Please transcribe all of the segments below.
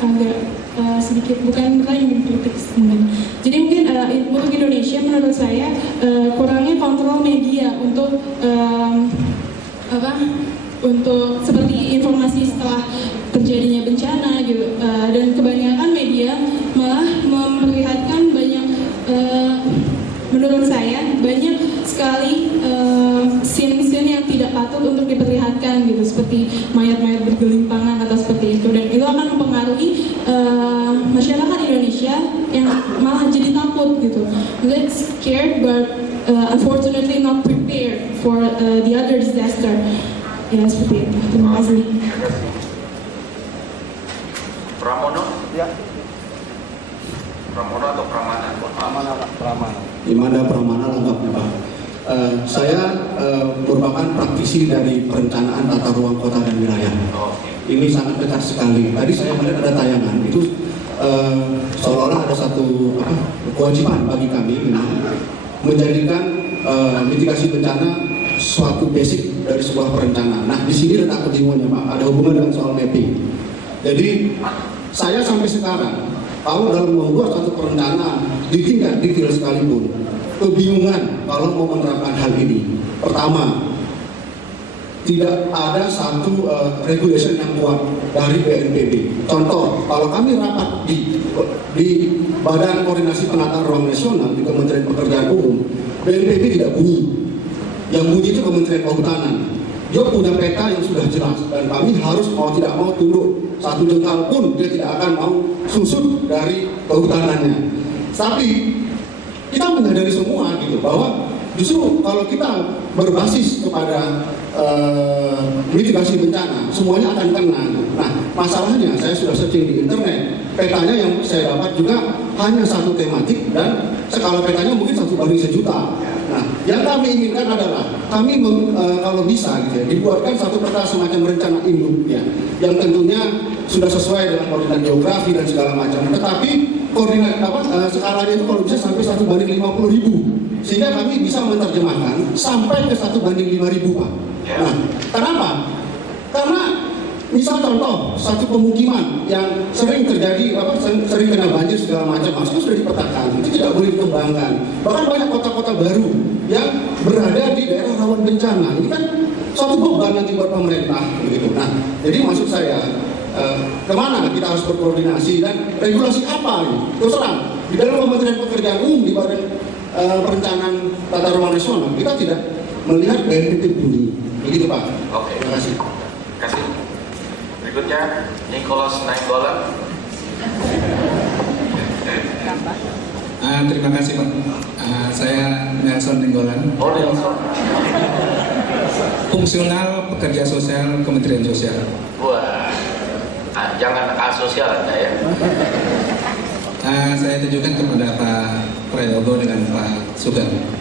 agak sedikit bukan yang kritik sebenarnya. Jadi mungkin untuk Indonesia menurut saya kurangnya kontrol media untuk untuk seperti informasi setelah terjadinya bencana gitu, dan kebanyakan media malah memperlihatkan banyak menurut saya banyak sekali scene-scene yang tidak patut untuk diperlihatkan gitu, seperti mayat-mayat bergelimpangan atau seperti itu, dan itu akan mempengaruhi masyarakat Indonesia yang malah jadi takut gitu. They're scared but unfortunately not prepared for the other disaster. Ya seperti itu. Terima kasih. Pramono? Ya. Pramono atau Pramana? Pramana. Imanda Pramana lengkapnya Pak. Saya merupakan praktisi dari perencanaan tata ruang kota dan wilayah. Ini sangat dekat sekali. Tadi saya melihat ada tayangan itu seolah-olah ada satu kewajiban bagi kami menjadikan mitigasi bencana suatu basic dari sebuah perencanaan. Nah, di sini letak kebingungannya Pak, ada hubungan dengan soal mapping. Jadi, saya sampai sekarang, kalau dalam membuat satu perencanaan di tingkat detail sekalipun, kebingungan kalau mau menerapkan hal ini. Pertama, tidak ada satu regulation yang kuat dari BNPB. Contoh, kalau kami rapat di Badan Koordinasi Penataan Ruang Nasional di Kementerian Pekerjaan Umum, BNPB tidak bunyi. Yang bunyi itu Kementerian Kehutanan. Dia punya peta yang sudah jelas, dan kami harus mau tidak mau tunduk satu jengkal pun dia tidak akan mau susut dari kehutanannya. Tapi kita menyadari semua gitu bahwa justru kalau kita berbasis kepada mitigasi bencana, semuanya akan kena. Nah, masalahnya saya sudah searching di internet, petanya yang saya dapat juga hanya satu tematik dan skala petanya mungkin 1/1.000.000. Nah, yang kami inginkan adalah kami kalau bisa gitu ya, dibuatkan satu peta semacam rencana induk ya, yang tentunya sudah sesuai dengan koordinat geografi dan segala macam. Tetapi koordinat skalanya itu kalau bisa sampai 1/50.000, sehingga kami bisa menerjemahkan sampai ke 1/5.000 Pak. Nah, kenapa? Karena misal contoh satu pemukiman yang sering terjadi sering kena banjir segala macam, maksudnya sudah dipetakan, itu tidak boleh dikembangkan. Bahkan banyak kota-kota baru yang berada di daerah rawan bencana. Ini kan suatu beban nanti buat pemerintah begitu. Nah, jadi maksud saya kemana kita harus berkoordinasi dan regulasi apa ini? Terus terang di dalam Kementerian Pekerjaan Umum di Badan Perencanaan Tata Ruang Nasional kita tidak melihat BNPB bunyi. Begitu Pak. Oke. Terima kasih. Terima kasih. Berikutnya Nicholas Nainggolan. Terima kasih Pak. Saya Nelson Nainggolan. Oh, Nelson. Fungsional pekerja sosial Kementerian Sosial. Wah, jangan asosial Anda ya. Saya tujukan kepada Pak Prayogo dengan Pak Sugeng.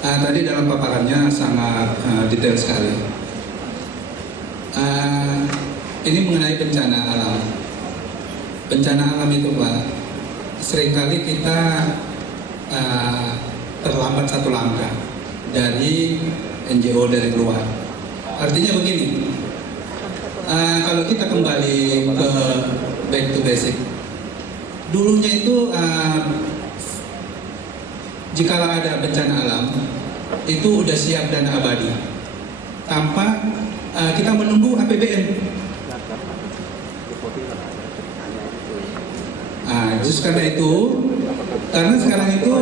Tadi dalam paparannya sangat detail sekali. Ini mengenai bencana alam. Bencana alam itu Pak, seringkali kita terlambat satu langkah dari NGO dari luar. Artinya begini, kalau kita kembali ke back to basic, dulunya itu jika ada bencana alam itu udah siap dana abadi tanpa kita menunggu APBN. Justru karena itu, karena sekarang itu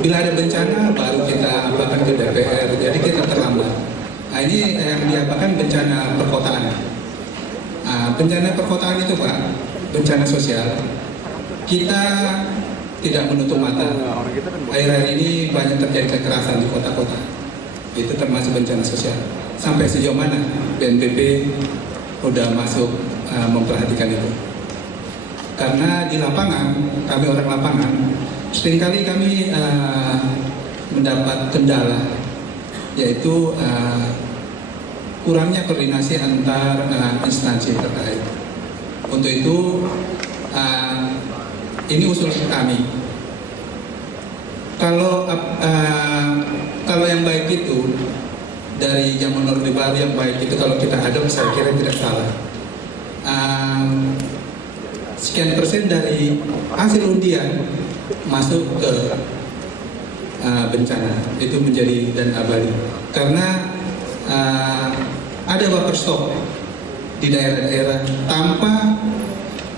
bila ada bencana baru kita apakan ke DPR, jadi kita terlambat. Ini yang diapakan bencana perkotaan. Bencana perkotaan itu Pak, bencana sosial. Kita tidak menutup mata. Akhir-akhir ini banyak terjadi kekerasan di kota-kota. Itu termasuk bencana sosial. Sampai sejauh mana BNPB udah masuk memperhatikan itu? Karena di lapangan, kami orang lapangan, seringkali kami mendapat kendala, yaitu kurangnya koordinasi antar instansi terkait. Untuk itu, ini usul kami. Kalau yang baik itu dari zaman Orde Baru yang baik itu kalau kita adopsi, saya kira tidak salah. sekian persen dari hasil undian masuk ke bencana, itu menjadi dan abadi karena ada buffer stock di daerah-daerah tanpa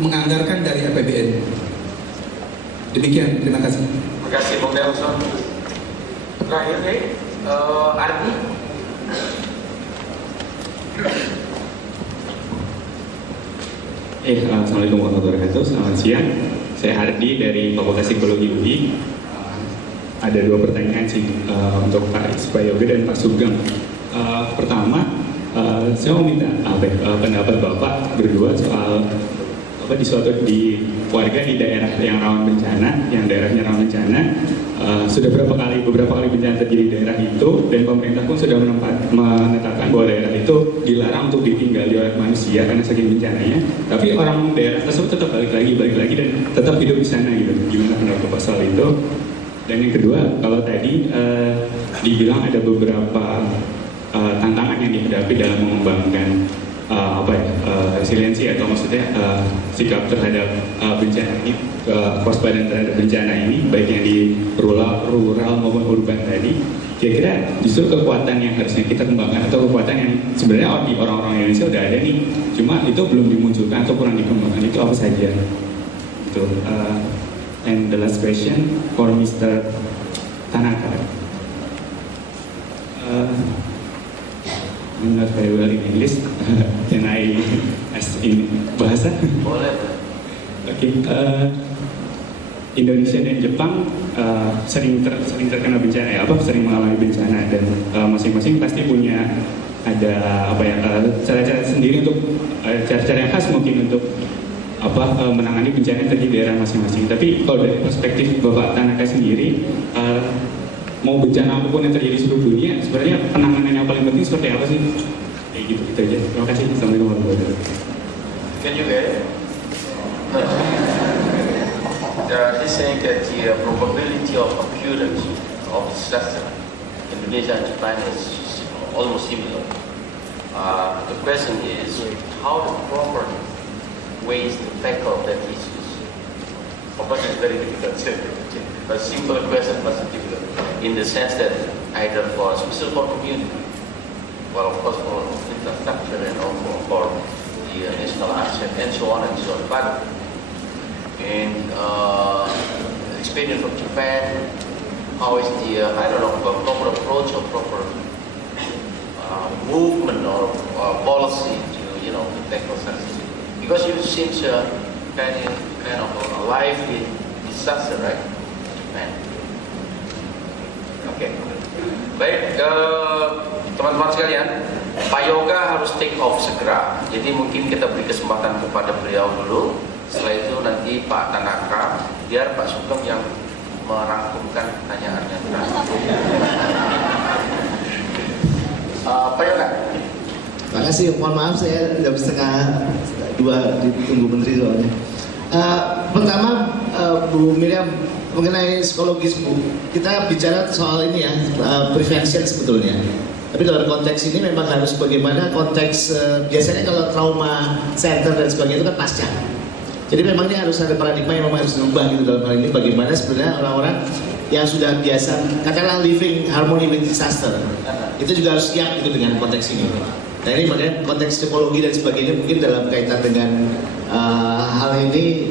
menganggarkan dari APBN. Demikian, terima kasih. Terima kasih Bung Nelson. Terakhir Ardi. Assalamualaikum warahmatullahi wabarakatuh. Selamat siang. Saya Ardi dari Fakultas Psikologi UI. Ada dua pertanyaan sih untuk Pak Ispayoga dan Pak Sugeng. Pertama, saya mau minta pendapat Bapak berdua soal di warga di daerah yang rawan bencana, yang daerahnya rawan bencana. Sudah beberapa kali bencana terjadi di daerah itu, dan pemerintah pun sudah menetapkan bahwa daerah itu dilarang untuk ditinggali oleh manusia karena saking bencananya. Tapi orang daerah tersebut tetap balik lagi dan tetap hidup di sana gitu. Gimana pendapat Bapak soal itu? Dan yang kedua, kalau tadi dibilang ada beberapa tantangan yang dihadapi dalam mengembangkan resiliensi atau maksudnya sikap terhadap bencana ini, kewaspadaan terhadap bencana ini, baik yang di rural maupun urban tadi. Kira-kira justru kekuatan yang harusnya kita kembangkan atau kekuatan yang sebenarnya di orang-orang Indonesia udah ada nih, cuma itu belum dimunculkan atau kurang dikembangkan, itu apa saja? Itu. And the last question for Mr. Tanaka. I'm not very well in English. Can I ask in bahasa? Boleh. Oke. Indonesia dan Jepang sering terkena bencana ya, sering mengalami bencana, dan masing-masing pasti punya ada cara-cara sendiri untuk cara-cara yang khas mungkin untuk menangani bencana yang terjadi di daerah masing-masing. Tapi kalau dari perspektif Bapak Tanaka sendiri, mau bencana apapun yang terjadi di seluruh dunia, sebenarnya penanganan yang paling penting seperti apa sih? Kayak gitu aja. Terima kasih. Assalamualaikum warahmatullahi wabarakatuh. Kan juga ya. He's saying that the probability of occurrence of disaster in Indonesia and Japan is almost similar. The question is how the proper ways to tackle that issues. Of course, it's very difficult. A simple question, but difficult in the sense that either for special for community, well, of course, for infrastructure and also for the national asset and so on and so on. But in experience from Japan, how is the proper approach or proper movement or policy to tackle such things? Because it seems kind of a lively disaster, right? Japan. Oke. Baik, teman-teman sekalian, Pak Yoga harus take off segera. Jadi mungkin kita beri kesempatan kepada beliau dulu. Setelah itu nanti Pak Tanaka, biar Pak Sugeng yang merangkumkan pertanyaannya. Pak Yoga. Terima kasih. Mohon maaf saya jam 1:30 ditunggu menteri soalnya. Pertama, Bu Miriam, mengenai psikologis Bu, kita bicara soal ini ya, prevention sebetulnya. Tapi dalam konteks ini memang harus bagaimana konteks biasanya kalau trauma center dan sebagainya itu kan pasca. Jadi memang ini harus ada paradigma yang memang harus dirubah gitu dalam hal ini, bagaimana sebenarnya orang-orang yang sudah biasa katakanlah living harmony with disaster itu juga harus siap gitu dengan konteks ini. Nah ini makanya konteks psikologi dan sebagainya mungkin dalam kaitan dengan hal ini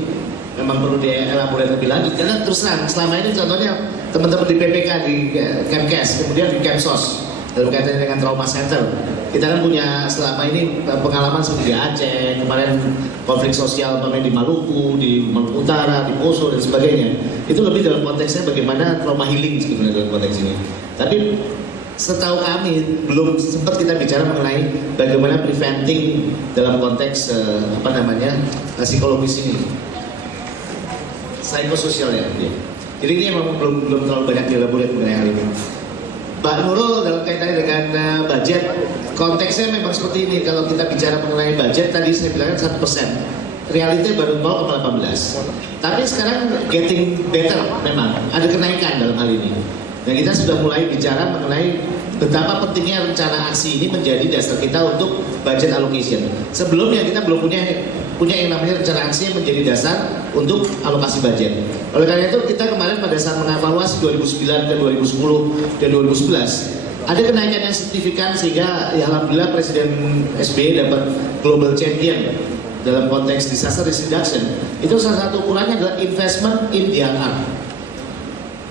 memang perlu dielaborasi lebih lanjut, karena terus terang selama ini contohnya teman-teman di PPK, di Kemkes, kemudian di Kemsos dalam kaitan dengan trauma center, kita kan punya selama ini pengalaman seperti di Aceh, kemarin konflik sosial di Maluku, di Maluku Utara, di Poso dan sebagainya. Itu lebih dalam konteksnya bagaimana trauma healing sebenarnya dalam konteks ini. Tapi setahu kami belum sempat kita bicara mengenai bagaimana preventing dalam konteks psikologis ini, psikososial ya. Jadi ini memang belum terlalu banyak dielaborasi mengenai hal ini. Pak Nurul dalam kaitannya dengan budget, konteksnya memang seperti ini. Kalau kita bicara mengenai budget, tadi saya bilang 1%, realitinya baru 0,18. Tapi sekarang getting better memang, ada kenaikan dalam hal ini. Dan kita sudah mulai bicara mengenai betapa pentingnya rencana aksi ini menjadi dasar kita untuk budget allocation. Sebelumnya kita belum punya punya yang namanya rencana aksi yang menjadi dasar untuk alokasi budget. Oleh karena itu kita kemarin pada saat mengevaluasi 2009 ke 2010 dan 2011 ada kenaikan yang signifikan sehingga ya alhamdulillah Presiden SBY dapat Global Champion dalam konteks disaster risk reduction. Itu salah satu ukurannya adalah investment in DRR.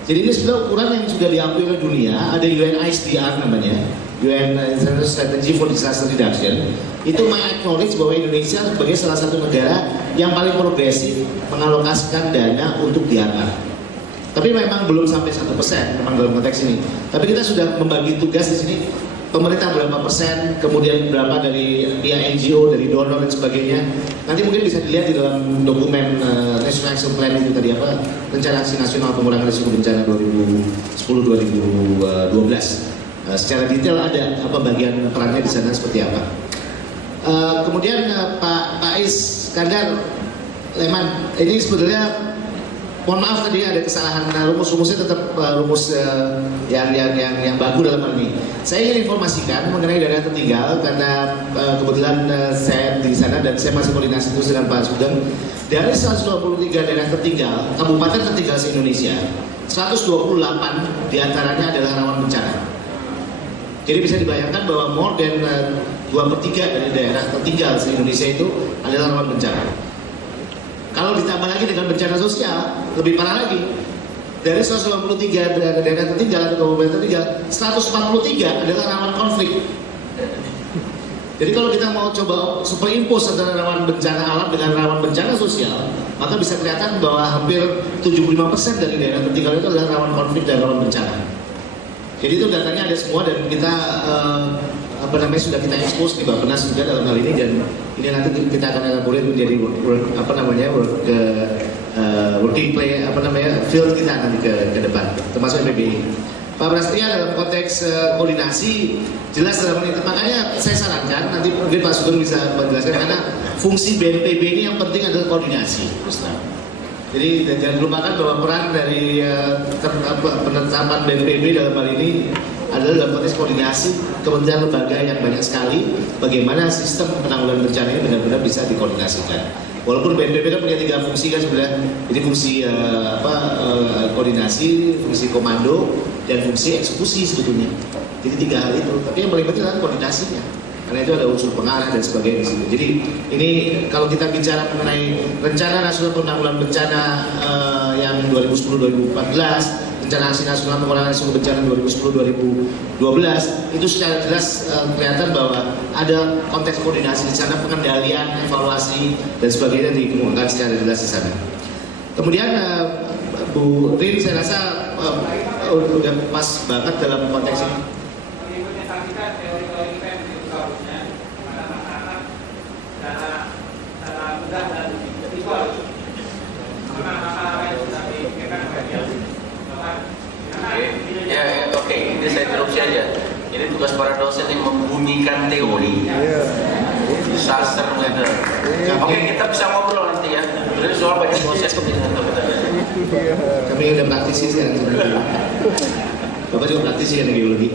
Jadi ini sebenarnya ukuran yang sudah diakui oleh dunia. Ada UNISDR namanya, UN International Strategy for Disaster Reduction. Itu meng-acknowledge bahwa Indonesia sebagai salah satu negara yang paling progresif mengalokasikan dana untuk DRR. Tapi memang belum sampai 1% memang dalam konteks ini. Tapi kita sudah membagi tugas di sini. Pemerintah berapa persen, kemudian berapa dari pihak NGO, dari donor dan sebagainya. Nanti mungkin bisa dilihat di dalam dokumen National Action Plan itu tadi apa, Rencana Aksi Nasional Pengurangan Risiko Bencana 2010-2012. Secara detail ada apa bagian perannya di sana seperti apa. Kemudian Pak Iskandar Leman, ini sebenarnya mohon maaf tadi ada kesalahan rumus-rumusnya tetap rumus yang baku dalam hal ini. Saya ingin informasikan mengenai dana tertinggal karena kebetulan saya di sana dan saya masih koordinasi terus dengan Pak Sugeng. Dari 123 daerah tertinggal, kabupaten tertinggal se-Indonesia, 128 diantaranya adalah rawan bencana. Jadi bisa dibayangkan bahwa more than 2/3 dari daerah tertinggal se-Indonesia itu adalah rawan bencana. Kalau ditambah lagi dengan bencana sosial, lebih parah lagi. Dari 183 daerah tertinggal atau kabupaten tertinggal, 143 adalah rawan konflik. Jadi kalau kita mau coba superimpose antara rawan bencana alam dengan rawan bencana sosial, maka bisa kelihatan bahwa hampir 75% dari daerah tertinggal itu adalah rawan konflik dan rawan bencana. Jadi itu datanya ada semua dan kita sudah kita expose di Bappenas juga dalam hal ini, dan ini nanti kita akan elaborate menjadi working play field kita nanti ke depan termasuk PBI. Pak Prastya dalam konteks koordinasi jelas dalam ini, makanya saya sarankan nanti mungkin Pak Sugeng bisa menjelaskan karena fungsi BNPB ini yang penting adalah koordinasi. Jadi jangan lupakan bahwa peran dari penetapan BNPB dalam hal ini adalah dalam konteks koordinasi kementerian lembaga yang banyak sekali, bagaimana sistem penanggulangan bencana ini benar-benar bisa dikoordinasikan. Walaupun BNPB kan punya 3 fungsi kan sebenarnya, jadi fungsi koordinasi, fungsi komando, dan fungsi eksekusi sebetulnya. Jadi 3 hal itu, tapi yang paling penting adalah koordinasinya. Karena itu ada unsur pengarah dan sebagainya di situ. Jadi ini kalau kita bicara mengenai Rencana Nasional Penanggulangan Bencana yang 2010-2014, Rencana Aksi Nasional Pengurangan Risiko Bencana 2010-2012, itu secara jelas kelihatan bahwa ada konteks koordinasi di sana, pengendalian, evaluasi dan sebagainya dikemukakan secara jelas di sana. Kemudian Bu Rin, saya rasa udah pas banget dalam konteks ini. Oke, ini saya interupsi aja. Ini tugas para dosen yang membunyikan teori. Disaster weather. Oke, kita bisa ngobrol nanti ya. Jadi soal banyak proses kepentingan kita. Kami udah praktisi sekarang. Bapak juga praktisi kan geologi.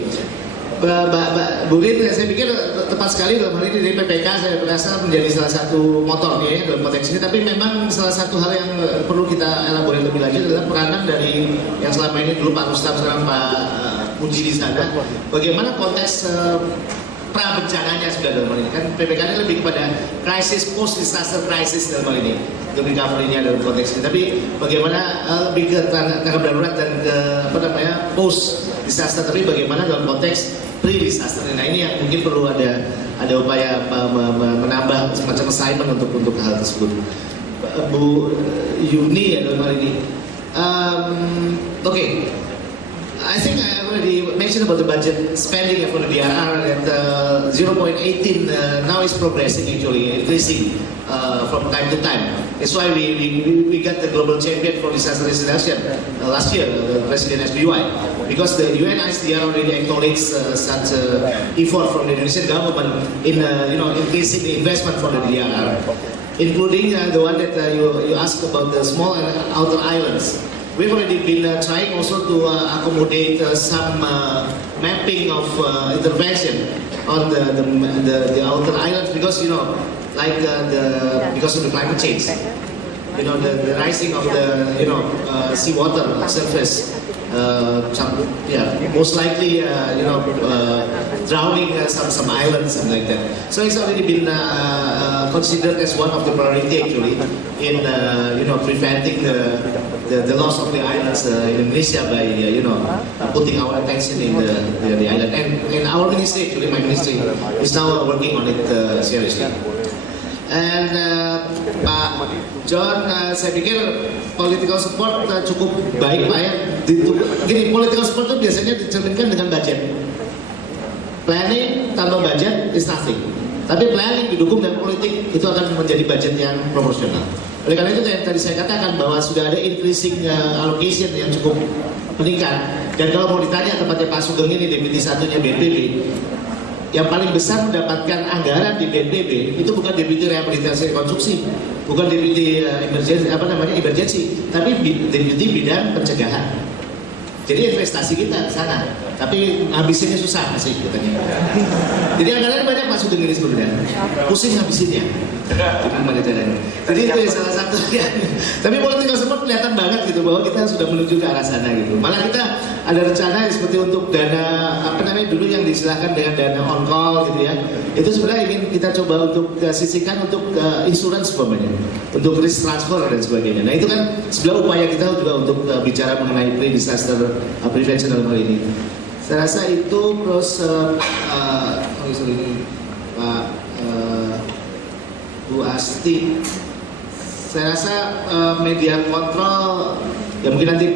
Bu Rin, saya pikir tepat sekali dalam hal ini dari PPK saya merasa menjadi salah satu motornya ya dalam konteks ini. Tapi memang salah satu hal yang perlu kita elaborasi lebih lanjut adalah peranan dari yang selama ini dulu Pak Rustam, sekarang Pak Puji di sana. Bagaimana konteks pra bencananya sudah dalam hal ini kan PPK ini lebih kepada crisis post disaster crisis dalam hal ini, untuk recovery-nya dalam konteks ini. Tapi bagaimana lebih ke tanggap darurat dan ke post disaster, tapi bagaimana dalam konteks pre-disaster. Nah ini yang mungkin perlu ada upaya menambah semacam assignment untuk hal tersebut. Bu Yuni ya dalam hal ini. Okay. I think I already mentioned about the budget spending for the DRR at 0.18 now is progressing actually, increasing from time to time. That's why we got the global champion for disaster risk reduction last year, President SBY, because the UNISDR already acknowledged such effort from the Indonesian government in increasing the investment for the DRR, including the one that you asked about the small and outer islands. We've already been trying also to accommodate some mapping of intervention on the outer islands, because like because of the climate change. You know, the rising of the seawater surface, most likely drowning some islands, something like that. So it's already been considered as one of the priority actually in preventing the loss of the islands in Indonesia by putting our attention in the island. And our ministry, actually my ministry, is now working on it seriously. And Pak John, saya pikir political support cukup baik Pak ya. Gini, political support itu biasanya dicerminkan dengan budget. Planning tanpa budget is nothing. Tapi planning didukung dengan politik itu akan menjadi budget yang proporsional. Oleh karena itu yang tadi saya katakan bahwa sudah ada increasing allocation yang cukup meningkat. Dan kalau mau ditanya tempatnya Pak Sugeng ini Deputi 1-nya BNPB, yang paling besar mendapatkan anggaran di BNPB itu bukan Deputi Rehabilitasi Rekonstruksi, bukan Deputi emergency, tapi Deputi Bidang Pencegahan. Jadi investasi kita ke sana, tapi habisinnya susah masih katanya. Jadi anggarannya banyak Pak Sugeng ini sebenarnya, pusing habisinnya. Jadi itu yang salah satu ya. Tapi political support kelihatan banget gitu bahwa kita sudah menuju ke arah sana gitu. Malah kita ada rencana seperti untuk dana dulu yang disilahkan dengan dana on call gitu ya. Itu sebenarnya ingin kita coba untuk sisihkan untuk insurance umpamanya, untuk risk transfer dan sebagainya. Nah itu kan sebenarnya upaya kita juga untuk bicara mengenai pre-disaster prevention dalam hal ini. Saya rasa itu terus Pak Bu Asti, saya rasa media kontrol ya mungkin nanti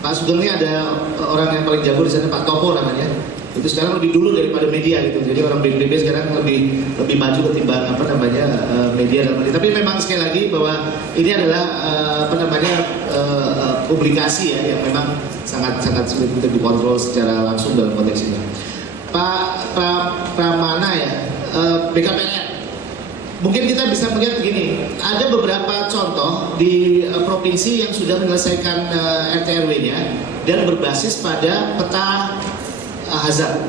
Pak Sugeng ini ada orang yang paling jago di sana, Pak Topo namanya. Itu sekarang lebih dulu daripada media gitu. Jadi orang BNPB sekarang lebih maju ketimbang media dalam ini. Tapi memang sekali lagi bahwa ini adalah publikasi ya yang memang sangat sulit untuk dikontrol secara langsung dalam konteks ini. Pak Pramana ya, BKPR. Mungkin kita bisa melihat begini, ada beberapa contoh di provinsi yang sudah menyelesaikan RT/RW-nya dan berbasis pada peta hazard.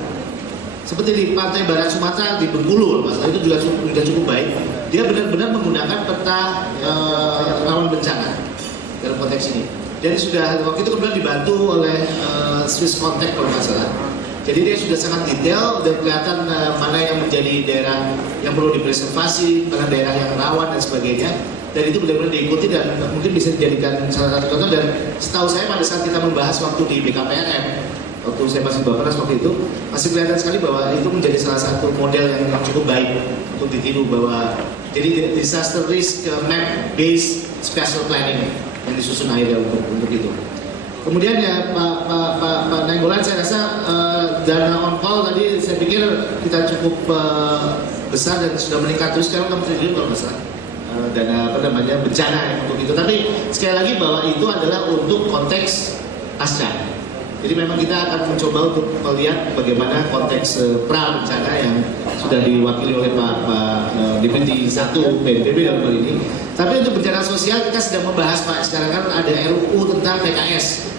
Seperti di Pantai Barat Sumatera di Bengkulu, masalah itu juga cukup baik. Dia benar-benar menggunakan peta rawan bencana dalam konteks ini. Jadi sudah waktu itu kemudian dibantu oleh Swiss Contact kalau nggak salah. Jadi dia sudah sangat detail dan kelihatan mana yang menjadi daerah yang perlu dipreservasi, mana daerah yang rawan dan sebagainya. Dan itu benar-benar diikuti dan mungkin bisa dijadikan salah satu contoh. Dan setahu saya pada saat kita membahas waktu di BKPRM, waktu saya masih Bappenas waktu itu, masih kelihatan sekali bahwa itu menjadi salah satu model yang cukup baik untuk ditiru bahwa jadi disaster risk map based special planning yang disusun akhirnya untuk itu. Kemudian ya Pak Nainggolan, saya rasa dana on call tadi saya pikir kita cukup besar dan sudah meningkat terus sekarang 6 triliun kalau nggak salah dana bencana ya, untuk itu. Tapi sekali lagi bahwa itu adalah untuk konteks pasca. Jadi memang kita akan mencoba untuk melihat bagaimana konteks pra bencana yang sudah diwakili oleh Pak Deputi 1 BNPB dalam hal ini. Tapi untuk bencana sosial kita sedang membahas Pak, sekarang kan ada RUU tentang PKS,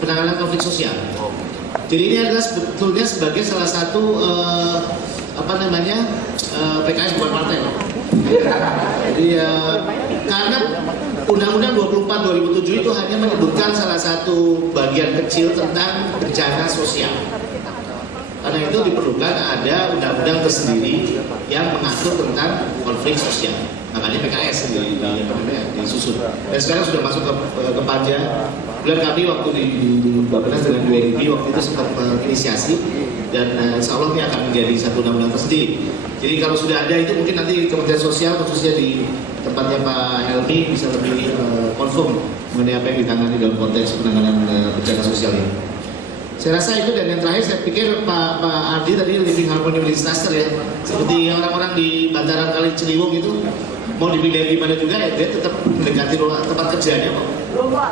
penanganan konflik sosial. Jadi ini adalah sebetulnya sebagai salah satu PKS bukan partai Pak. Jadi karena Undang-Undang 24 2007 itu hanya menyebutkan salah satu bagian kecil tentang bencana sosial. Karena itu diperlukan ada undang-undang tersendiri yang mengatur tentang konflik sosial. Makanya PKS disusun. Dan sekarang sudah masuk ke Panja. Bulan kami waktu di Bappenas dengan UNB waktu itu sempat menginisiasi dan insya Allah ini akan menjadi satu undang-undang tersendiri. Jadi kalau sudah ada itu mungkin nanti Kementerian Sosial khususnya di tempatnya Pak Helmi bisa lebih confirm mengenai apa yang ditangani dalam konteks penanganan bencana sosial ini. Saya rasa itu, dan yang terakhir saya pikir Pak Ardi tadi living harmony with disaster ya, seperti orang-orang di bantaran Kali Ciliwung itu mau dipindah di mana juga ya dia tetap mendekati tempat kerjanya Pak. Belum Pak.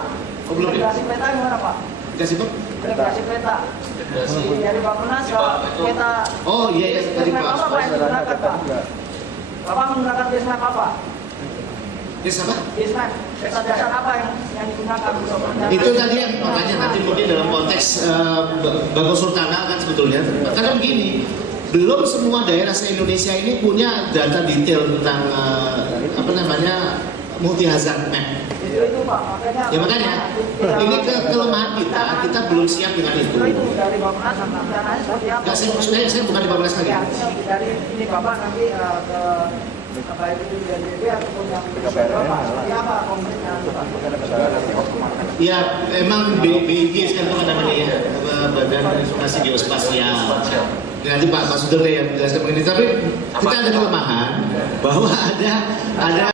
Oh belum ya? Dikasih peta gimana Pak? Dikasih Pak? Dikasih peta. Dari Bappenas ke peta. Oh iya tadi Pak. Apa yang digunakan Pak? Bapak menggunakan desmap apa? Apa? Desmap. Peta dasar apa yang digunakan? Itu tadi makanya nanti mungkin dalam konteks Bangko Sultana kan sebetulnya. Karena begini, belum semua daerah se-Indonesia ini punya data detail tentang multi hazard map. Itu Pak, makanya. Ya makanya ini kelemahan kita belum siap dengan itu. Itu dari Bapak rencananya seperti apa? Nggak, saya bukan di Bappenas lagi. Ya, dari ini Bapak nanti ke baik itu BNPB ataupun yang Bapak seperti apa konkretnya? Ya, emang BIG sekarang itu namanya ya, Badan Informasi Geospasial. Nanti Pak Sugeng yang menjelaskan mengenai, tapi kita ada kelemahan bahwa ada